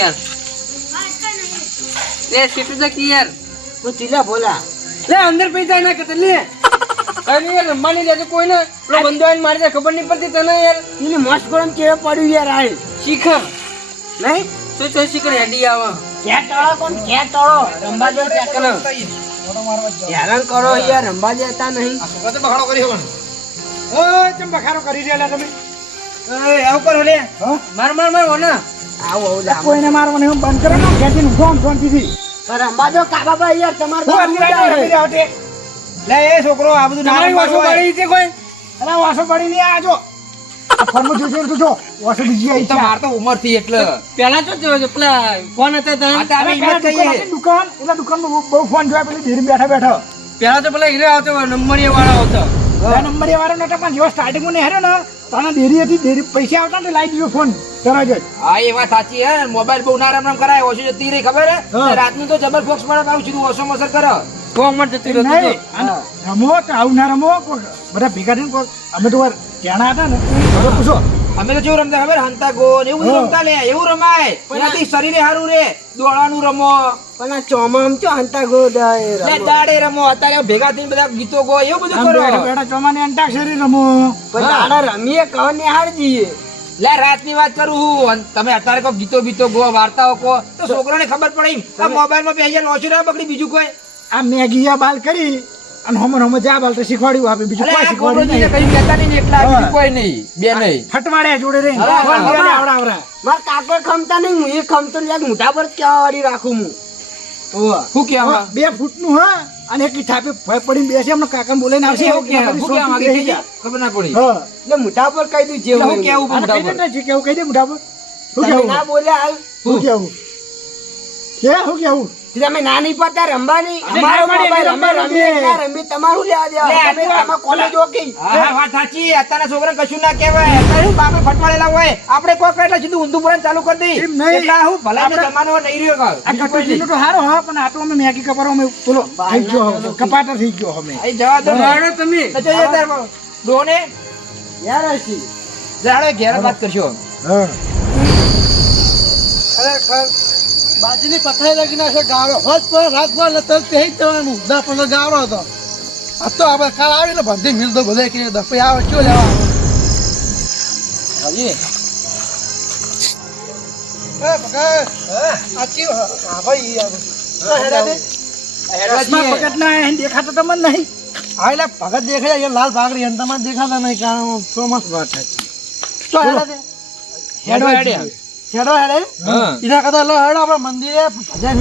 યાર. લે સીટું જા કી યાર. હું ચીલા બોલા લે અંદર પૈસા ના કે અરે યાર રમવાની જાય કોઈને. પેલો બંધો આવીને મારી જાય ખબર નહીં પડતી તને યાર. એને મસ્ત ગરમ કેવા પડ્યું યાર આ. શિખર. નહીં? તો તો શિખર હેડી આવે. ક્યાં ટળો કોણ? ક્યાં ટળો રંબા દે કરો હેરાન કરો યાર રંબા દેતા નહીં. બખાડો કરી હોવાનો. ઓ ચમ બખારો કરી રહ્યા તમે? એ આવું કરો લે. માર માર માર ઓના આવો આવો જા. કોઈને મારવાનું એમ બંધ કરો ને જો કાબાબા યાર તમારે. લે એ છોકરો આ બધું ના તમારી વાસો પડી છે કોઈ? અરે વાસો પડી નહીં આ જો. જોજો ને જો. વાસો બીજી આવી તો માર તો ઉંમરથી એટલે. પેલા તો પેલા ફોન હતા તને? આ તો અરે અમે પેલા હિંમત કહીએ. દુકાન એટલે દુકાન બહુ- ફોન જોયા પેલી ધીરે બેઠા બેઠા. પેલા તો પેલા હીરે આવતો નંબરિયા વાળા આવતો. નંબર નંબરિયા વાળો નતો પણ જેવો સ્ટાર્ટિંગમાં ને હેરો ને તને દેરી હતી દેરી પૈસા આવતા ને લાવી દીધો ફોન તરત જ. હા એ વાત સાચી હે મોબાઈલ બહુ ના રમ રમ કરાય. ઓછી જતી રહી ખબર હે. રાતનું તો જબર ફોક્સ પડે આવું છું ઓછો મસર કરે. માં જતી રહી નહીં, રમો કે આવું ના રમો. બધા ભેગા થઈને અમે તો વાર ક્યાંના હતા ને. પૂછો. અમે તો જેવું રમતા ખબર? હંતા ગો ને એવું રમતા લે એવું રમાય. એનાથી શરીરે સારું રે દોડાનું રમો. પણ આ ચોમામ ચો હંતા ગો લે રમો. દાડે રમો. અત્યારે ભેગા થઈને બધા ગીતો ગો એવું બધું કરો. બેઠા ચોમાની અંતાક્ષરી રમો. પણ. દાડા રમીએ કહો નિહાળ જઈએ લે રાતની વાત કરું હું. તમે અત્યારે કોઈ ગીતો બીતો ગો વાર્તાઓ કહો તો છોકરાને ખબર પડે. આ મોબાઈલમાં બે હજાર ઓછું ના પકડી બીજું કોઈ? આ મેગી બાલ કરી. અને હમર હમર જા બાલ શીખવાડ્યું આપે. બીજું કોઈ શીખવાડ્યું નહીં. કઈ કહેતા નહીં એટલા બીજું કોઈ નહીં બે નહીં. ફટવાડ્યા જોડે રહી હા, હા, આવડા આવડા. મારા કાકો ખમતા નહીં હું એ ખમતો ને એક મોઢા પર કેવા વાળી રાખું હું. શું કહેવા બે ફૂટનું હા? અને એક થાપે ભય પડીને બેસે. એમનો કાકા બોલાઈને આવશે. એવું કે શું કહેવા માંગે. ખબર ના પડી. હા. એટલે મોઢા પર કહી દઉં જે હું કેવું મોઢા પર? ને, જે કેવું કહી દે મોઢા પર. શું તમે કેવું ના બોલ્યા હાલ. શું કેવું કે શું કેવું તમે ના નહીં પડતા રમવાની અમારો મોબાઈલ અમે રમીએ. ના રમી તમારું લેવા દેવા. તમે તમે કોલેજ ઓકી હા હા, વાત સાચી. અત્યારના છોકરા કશું ના કહેવાય. અત્યારે બાપે ફટવાડેલા હોય? આપણે કોઈ એટલે સીધું ઊંધું બોલવાનું ચાલુ કરી દઈ. એમ નહીં. એટલે હું ભલા આપણે- જમાનો નહીં રહ્યો કાં. આ કટોરીનો તો હારો હા પણ આટલો અમે મેગી કપરો અમે બોલો થઈ ગયો. કપાટા થઈ ગયો અમે. અહીં જવા દો. રાડો તમે. જઈએ તાર ડોને? યાર હસી જાણે ઘેર વાત કરશો. હા. ખરેખર બાજીની પથારી લાગી નાખે ગાળો. હોજ પર રાત એટલે તરત પહેરી જ જવાનું દસ પંદર ગાળો હતો. આ તો આપણે કાલ આવીને બંધી મિલ તો ભલે કે દસ પછી આવે કયો લેવા આવે હાજી. એ ભગત. આ ચીવ હા ભાઈ યાર તો હેડા દે. હેડવા ચશ્મા જઈએ. પકડ ના એને તમને નહીં. હા એટલે ભગત દેખાય લાલ ભાગરી અને તમારે દેખાતા નહીં કારણ ચોમાસ વાત થાય. હેડા. હેડે. હેડો હેડે. એના કરતા લો હેડો આપણે મંદિરે ભજન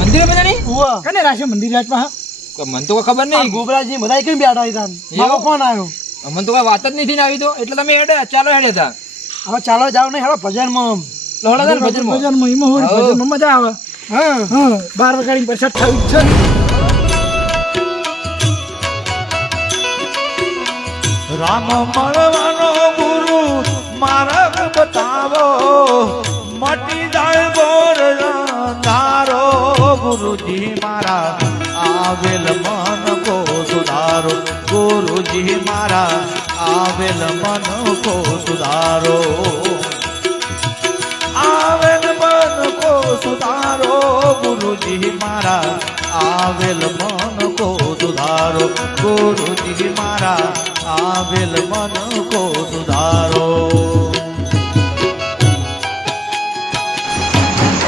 મંદિરે બધા ઉવા. કને રાખ્યો મંદિર રાજમાં? કોઈ મને તો ખબર નહીં. ગોબરાજી બધા કેમ બેઠા હતા? મારો ફોન આવ્યો. મને તો કોઈ વાત જ નથી ને આવી તો. એટલે તમે હેડે ચાલો હેડે તા હવે ચાલો જાવ નહીં હેડો ભજનમાં. લહડા તા ભજનમાં. ભજનમાં એમાં હોય ભજનમાં મજા આવે. હા. હા બાર વગાડી પરસાદ થયું છે. રામ મળવાનો ગુરુજી મારા આવેલ મન કો સુધારો. ગુરુજી મારા આવેલ મન કો સુધારો. આવેલ મન કો સુધારો ગુરુજી મારા આવેલ મન કો સુધારો. ગુરુજી મારા આવેલ મન કો સુધારો.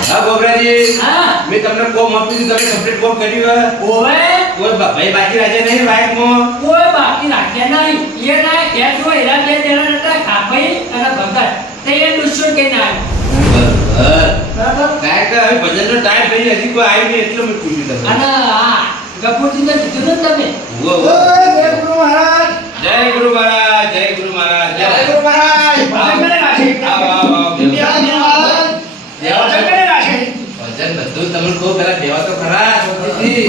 હા ગોબરાજી મેં તમને કોમ આપી દીધું તમે કમ્પ્લીટ કોમ કર્યું ઓવે? કોઈ ભાઈ બાકી રાજે નહીં બાઇકમાં કોઈ બાકી રાખે નહીં. એ ના કે જો એરા બે દેરા નતા ખાપઈ અને ભગત. તે એ દુશ્મન કે ના બરાબર? કે હવે ભજનનો ટાઈમ થઈ હજી કોઈ આવ્યું નહીં એટલે મેં પૂછ્યું તમને. અને આ ગફુરજી ને કીધું ને તમે? ઉવ્વ, ઉવ્વ. જય ગુરુ મહારાજ. જય ગુરુ મહારાજ જય ગુરુ મહારાજ બેહો. બેહો, બેહો. ભજન તમને પેલા દેવા તો ખરા શાંતિથી.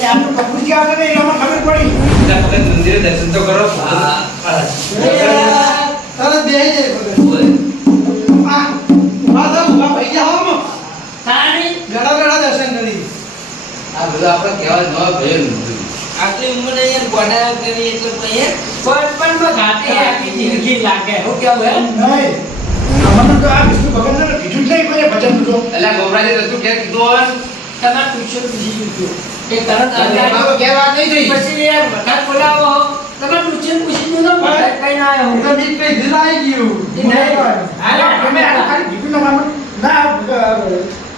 એ આપણે કપૂરજી આવે ને એમાં ખબર પડી. બીજા વખત મંદિરે દર્શન તો કરો. તરત બેહી જાય ભગત. આ ઊભા થાવ, ઊભા ભાઈ જાઓ આમ. તારી ગળા ગળા દર્શન કરી. આ બધું આપણે કહેવા ન ભયું આટલી ઉંમરે યાર ગોડા કરી એટલે કોઈ પણ પણ ઘાટે આખી જિંદગી લાગે. હું કેવું હે? નહીં. અમને તો આ વિષ્ણુ કીધું જ નહીં એટલે કે કીધું કે તરત વાત નહીં થઈ. પછી બોલાવો. તમે ટ્યુશન પૂછી દીધું ને કઈ ના આવ્યો. તો બીજ કઈ દિલાઈ ગયું. હાલો તમે આ ખાલી કીધું ના ના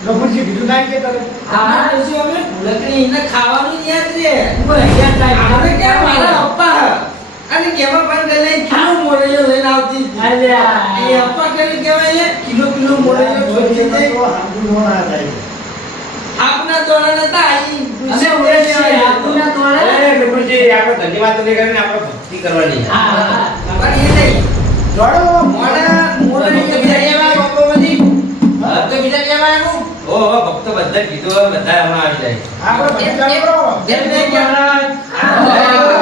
ગફુરજી કીધું ના કે તારે. હા પછી અમે ભૂલકરી એને ખાવાનું યાદ રે હું અહીંયા ટાઈમ આપણે કેમ મારા અપ્પા અને કેવા પણ ગલે કિલો મોરેલો લઈને આવતી અલ્યા. એ અપા કરી કહેવાય છે, કિલો કિલો મોરૈયો છોડી દે આપના દોરા નતા આઈ અને ઓરે છે આપના દોરા. અરે ગોબરાજી, આપણે ધન્યવાદ તો કરીને આપણે ભક્તિ કરવાની હા. પણ એ નહીં. દોડો મોડા બીજા લેવા લેવા, બાપોમાંથી. ભક્તો બીજા કેવા આવ્યું. ઓહો ભક્ત બધા કીધું બધા હમણાં આવી જાય. આપણે ભજન કરો. જેમ કે હા.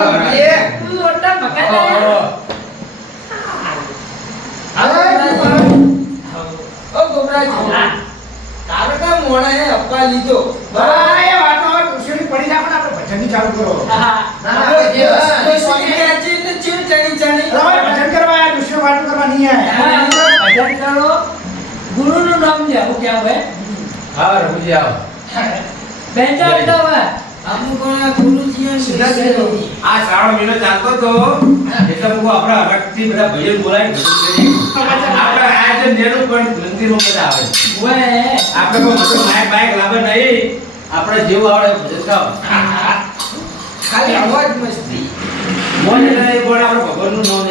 હા. નાખો ને હા. ગયા છે ચડી. અરે ભાઈ હા, નામ હા રઘુજી આવો બેઠા હોય આ શ્રાવણ મહિનો ચાલતો તો એટલે હું આપણા અલગથી બધા ભજન બોલાવી આપણે પણ મંદિરો બધા આવે આપણે કોઈ મોટો માઇક બાઇક લાવે નહીં. આપણે જેવું આવડે ભજન ગાઓ ખાલી અવાજ મસ્તી. પણ આપણે ભગવાનનું નામ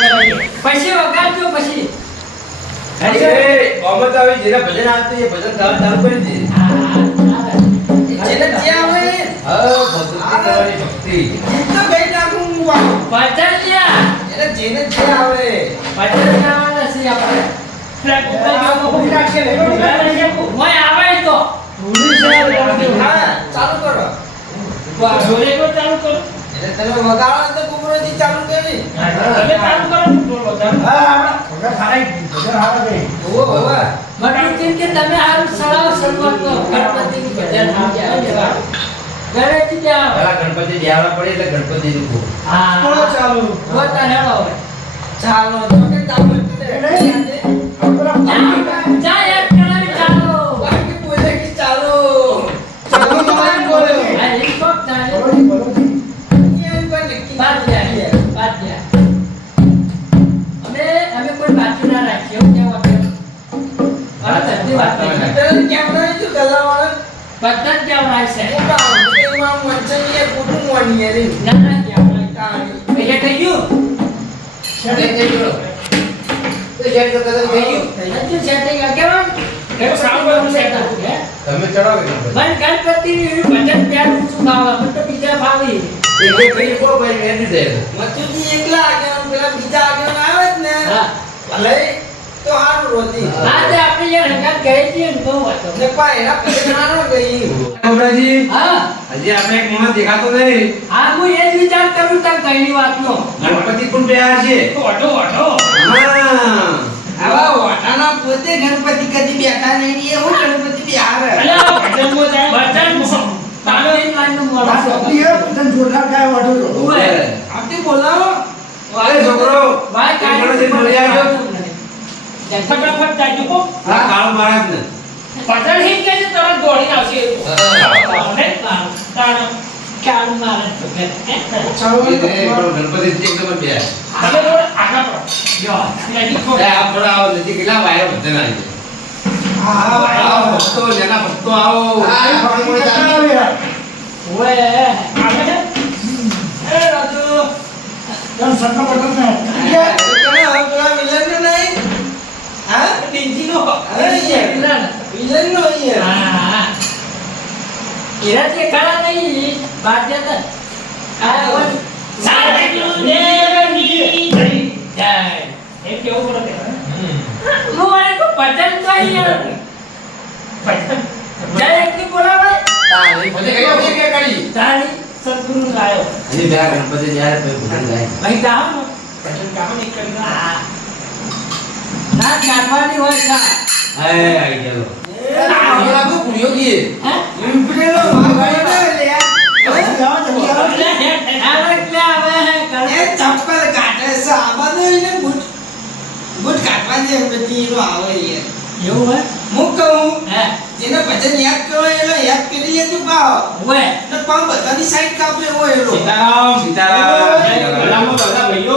કરાવીએ. પછી વગાડજો પછી. આવી જેના ભજન આવતું એ ભજન ગાવા ચાલુ કરી દે. જેને જ્યાં આવે હા ભક્તિ તો ગાઈ નાખું હું આવું. એટલે જેને જે આપણે. તો ચાલુ કરો જોડે તો ચાલુ કરો એટલે તમે વગાડો તો કુકરોજી ચાલુ કરી. તમે ચાલુ કરો. હા આપણા ભજન છે બાબા કે તમે હાલ સળાવ શરૂઆત કરો. ગણપતિનું ભજન આવે. ગણેશજી ત્યાં પેલા ગણપતિ દેવડા પડે એટલે ગણપતિ નું હા. થોડો ચાલુ. હેળો ચાલો તો કે ચાલુ. આપણે વાત બધા જ છે. હું કામ? એમાં. ના, ના. એટલે થઈ ગયું? હે? તમે ચડાવો ભજન ત્યાં બીજા ભાવી. થઈ ગયો ભાઈ મચુજી એકલા આગળ પેલા બીજા આગળ આવે જ ને. ભલે તો હારું રોતી. આજે આપણે જે રંગાત ગઈ છે ને બહુ હતો. ને પા એના પછી નાનો ગઈ. ગોબરાજી હા, હજી આપણે એક માણસ દેખાતો નહીં હા, હું એ જ વિચાર કરું તાર ગઈની વાતનો. ગણપતિ પણ તૈયાર છે ઓઢો, ઓઢો. હા આવા વાટાના પોતે ગણપતિ કદી બેઠા નહીં એ હું ગણપતિ બિહાર અલા, ભજન તારો એ લાઈનનો મોડો આ છે. ભજન જોરદાર ગાય વાઢો છો. આપતી બોલાવો અરે છોકરો ભાઈ, ગણપતિ આવ્યો ફટાફટ જાજો હો. આ કાળો મહારાજ ને. ભજન હી કે તરત દોડીને આવશે. અને તાણે, કાળ મારે. તો કે, ચાલો એ ગણપતિ એકદમ બે આગળ આગળ જો, નજીક ખોટ. આ થોડા આવો નજીક કેટલા વાયર બધા ના આવો આવો ભક્તો જેના ભક્તો આવો. ઉવે, આવે છે? એ રાજુ. ચાલ, સરનો બટન નહીં, આ જય. એમ કેવું પડે હું મારે ભજન તો. ભજન. જય? તારી સદગુરુ. અને ગણપતિ જ્યારે ભજન ગાય ભાઈ ને. ભજન ગાઓ ને એક કરી ગાઓ. ના ગાવાની હોય કા હે આઈ ગયો હે? ઇમ્પ્રેલો માગણી કી હે ઇમ્પ્રેલો હે, કરે. ચપ્પલ કાઢે છે આ બધું એને બૂટ. કાટવાની કાઢવા રમવાની બધી એનો આવે એવું હોય? હું કહું હે? જેને ભજન યાદ કરો એનો યાદ કરી લે તું ભાવ હોય તો પામ બધાની સાઈડ કાપે હોય એનો. સીતારામ સીતારામ. ભલામો બધા ભાઈઓ.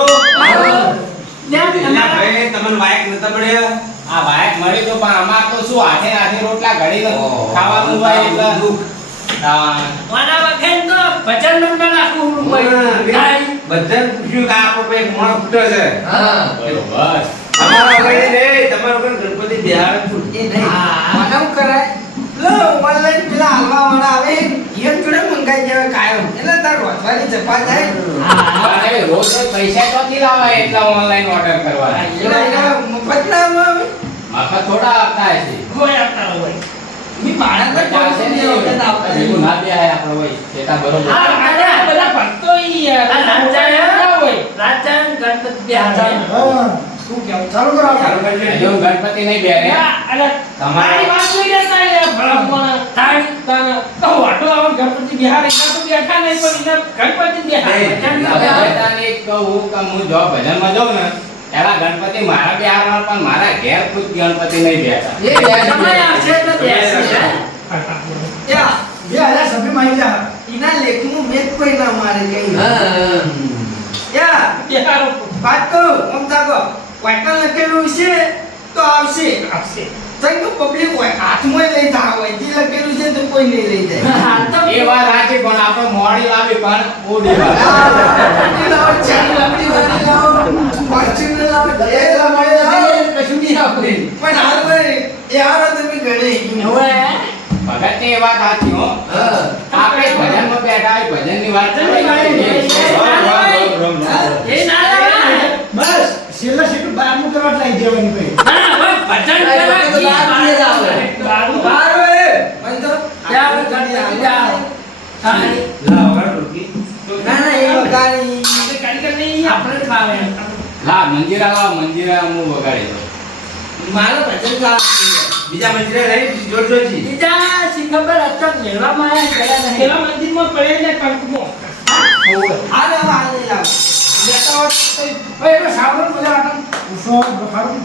તમને વાયક નતા પડ્યા આ વાયક મળી તો પણ અમાર તો શું હાથે હાથે રોટલા ઘડી ખાવાનું હોય એટલે હા. મારા વખત તો ભજન પડે તારી બધાને પૂછ્યું કે આપો પપ્પા મોણ ફૂટે છે. બરોબર. તમારા વગર નહીં તમારો પણ ગણપતિ બિહાર ફૂટે નહીં. હા. મને કરે લો ઓનલાઈન પેલા હાલવા વાળા આવે એ જોડે મંગાઈ દેવા કાયમ. એટલે તાર જપા રોજ પૈસા નથી લાવવા એટલા ઓનલાઈન ઓર્ડર કરવા? મફત ના આવે. મફત થોડા આપતા હશે. હોય આપતા હોય. મી ભાડા તો ચાલશે ને વખત આવતા ભેગું ના બેહાય આપણે હોય બરોબર. હા બધા ભક્તો ઈ યાર રાજા હોય. રાજા ગણપતિ બિહાર હા, શું કહેવું? ચાલુ કરો ગણપતિ નહીં બેરે અરે તમારે- વાત ગણપતિ બિહાર. એટલા તો બેઠા નહીં પણ એના ગણપતિ બિહાર નહીં. ભજન હવે બિહાર. બધાને એક કહું કે હું જો ભજનમાં જાઉં ને એવા ગણપતિ મારા બિહારમાં પણ મારા ઘેર ખુદ ગણપતિ નહીં બેઠા. એ તો જા. એના લેખનું મેં કોઈ ના મારે કઈ. યા બિહારો. વાત કરું તાકો. વાટણ લખેલું છે તો આવશે. આવશે. તઈ પબ્લિક હોય. હાથમાં લઈ જા હોય. જે લખેલું છે તો કોઈ નહીં લઈ જાય. એ વાત સાચી પણ આપણે મોડી લાવી પણ મોડી લાવો, ચાની લાકડી વાળી લાવો, ફોર્ચ્યુનર લાવો, લાવો. એ લાવો. કશું નહીં આપણે પણ હાલ ભાઈ, યાર તમે ઘરે હવે? ભગતની વાત સાચી હો. આપણે ભજન ભજનમાં બેઠા હોય ભજનની વાત એ ના લાવે. છેલ્લા સીટું બારમું કરવા જ લાગી દેવાની ભાઈ ના, ભાઈ ભજન કરવાથી બાર જ આવે. બારું બાર. હોય. તો ત્યાં ગણપતિ બિહાર. તારી. ના ના એ વગાડી. આપણે કારીગર નહીં, આપણે ખાવે. લા મંજીરા લાવ મંજીરા હું વગાડી દઉં મારો ભજન ગાવાનું બીજા મંદિરે રહી જોર જોડજી બીજા શી ખબર અત્યારે મેળવામાં નહીં. પેલા મંદિરમાં પડે ને કંકુમાં. હાલ હવે હાલ નહીં લાવો. લેતા હોત તો એનો સાવરણ બધા આટલું ઉસો, બખાડું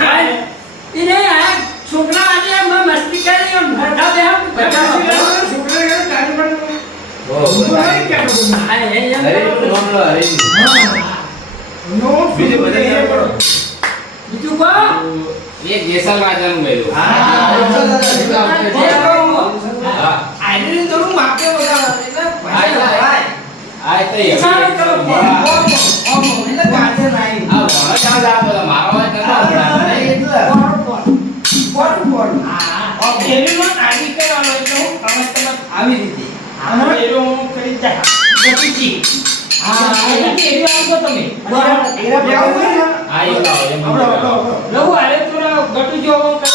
ગાય. વિલન, આ તો રિયલમાં જોઈ લીધું. હા. ગટુ જોવો મોટા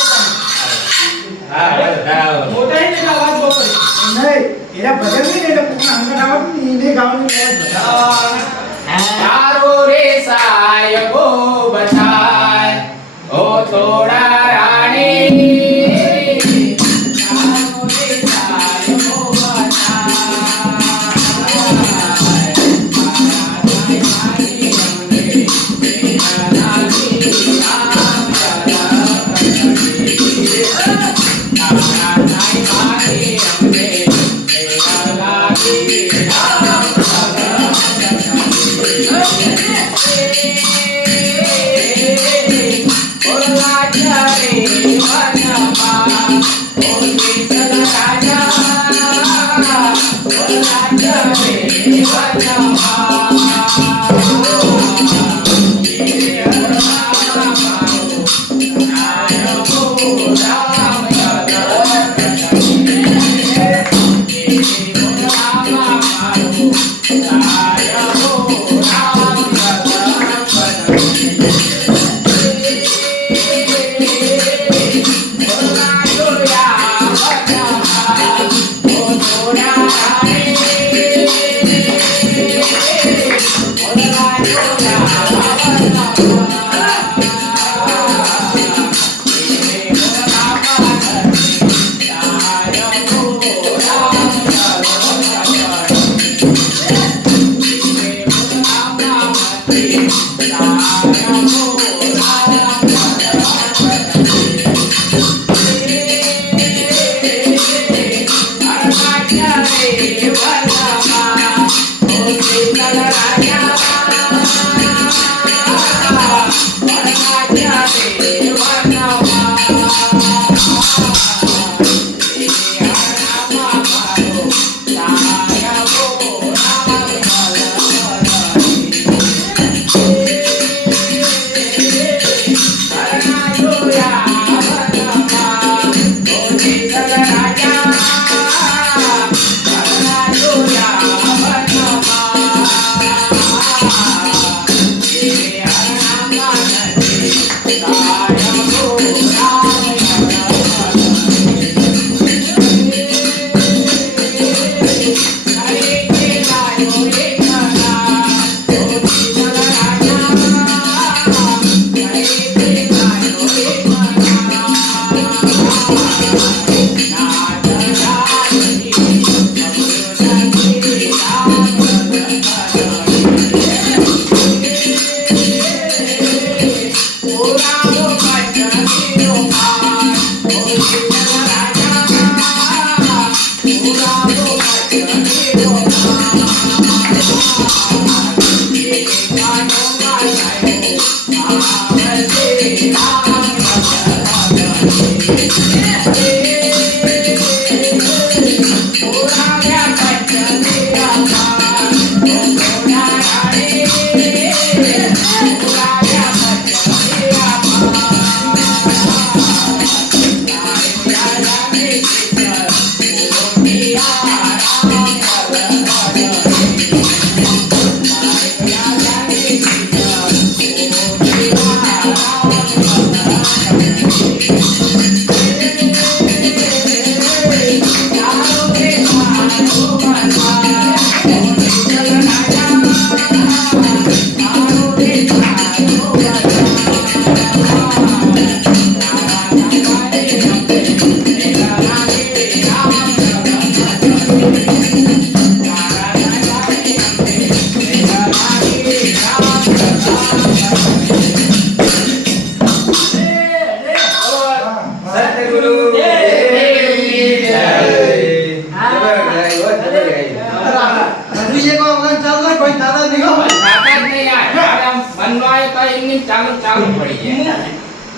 આવાજ બોલો નહીં. Ya, bagaimana ini? Kamu nggak tahu, ini kamu nggak tahu. Ya,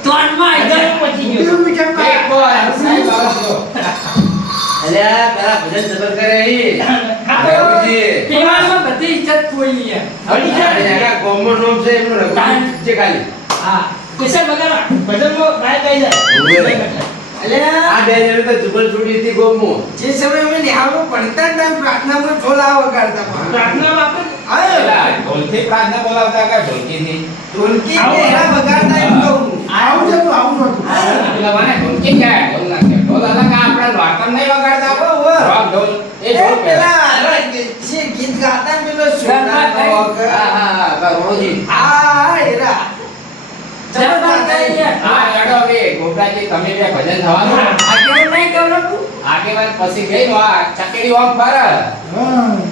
ત્રણમાં આઈધર પહોંચી ગયો. કિલોમીટર પર એક વાર. સાહેબ આવજો અલ્યા પેલા ભજન જબર કરે હી કેવાળમાં બધી ઇજ્જત કોઈ નહીં અડી જાય કોમન નોમ છે એમનો રઘુજી છે ખાલી. હા. પૈસા બગાડ ભજનમાં ગાય ગાઈ જાય. અલ્યા. આ બે જણ તો જુગલ છોડી હતી ગોમો જે સમય અમે નિહાળો પડતા ટાઈમ પ્રાર્થનામાં ઢોલા વગાડતા પ્રાર્થનામાં આપણે ઢોલથી પ્રાર્થના બોલાવતા કે ઢોલકીથી? ઢોલકી ને એના બગાડતા એમ કહું. આવું છે તું આવું છું હા. પેલા મને ઢોલકી કે ઢોલ ના કે ઢોલ આલા કા આપણે વાર્તા નહીં વગાડતા. ઓહો, ઓ. રોક ઢોલ. એ ઢોલ પેલા જે ગીત ગાતા ને પેલો સુના. હા હા હા આ એરા. હા ગોપરાજી તમે બે ભજન થવાનું. આગળ નહીં ગવડાવવું? આગેવાન પછી ગઈ વા ચકેડી ઓમ પર.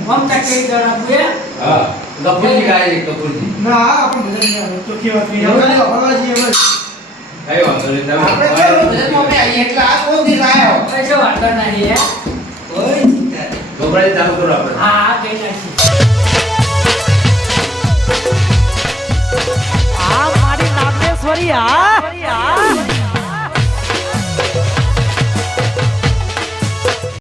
આમ ચકરી ગણાવું એ હા. કપૂરજી ગાય છે કપૂરજી ના આપણે ભજન ચોખ્ખી વાત નહીં હવે લ્યો, હવે કઈ વાંધો નહીં તમે આપણે કેવું? ભજન અમે એટલે આ કોણથી લાયો? કશો વાંધો નહીં હે? કોઈ ચિંતા નહીં. ગોબરાજી ચાલુ કરો આપણે. હા હા કઈ નાખી આ મારી નાગેશ્વરી આ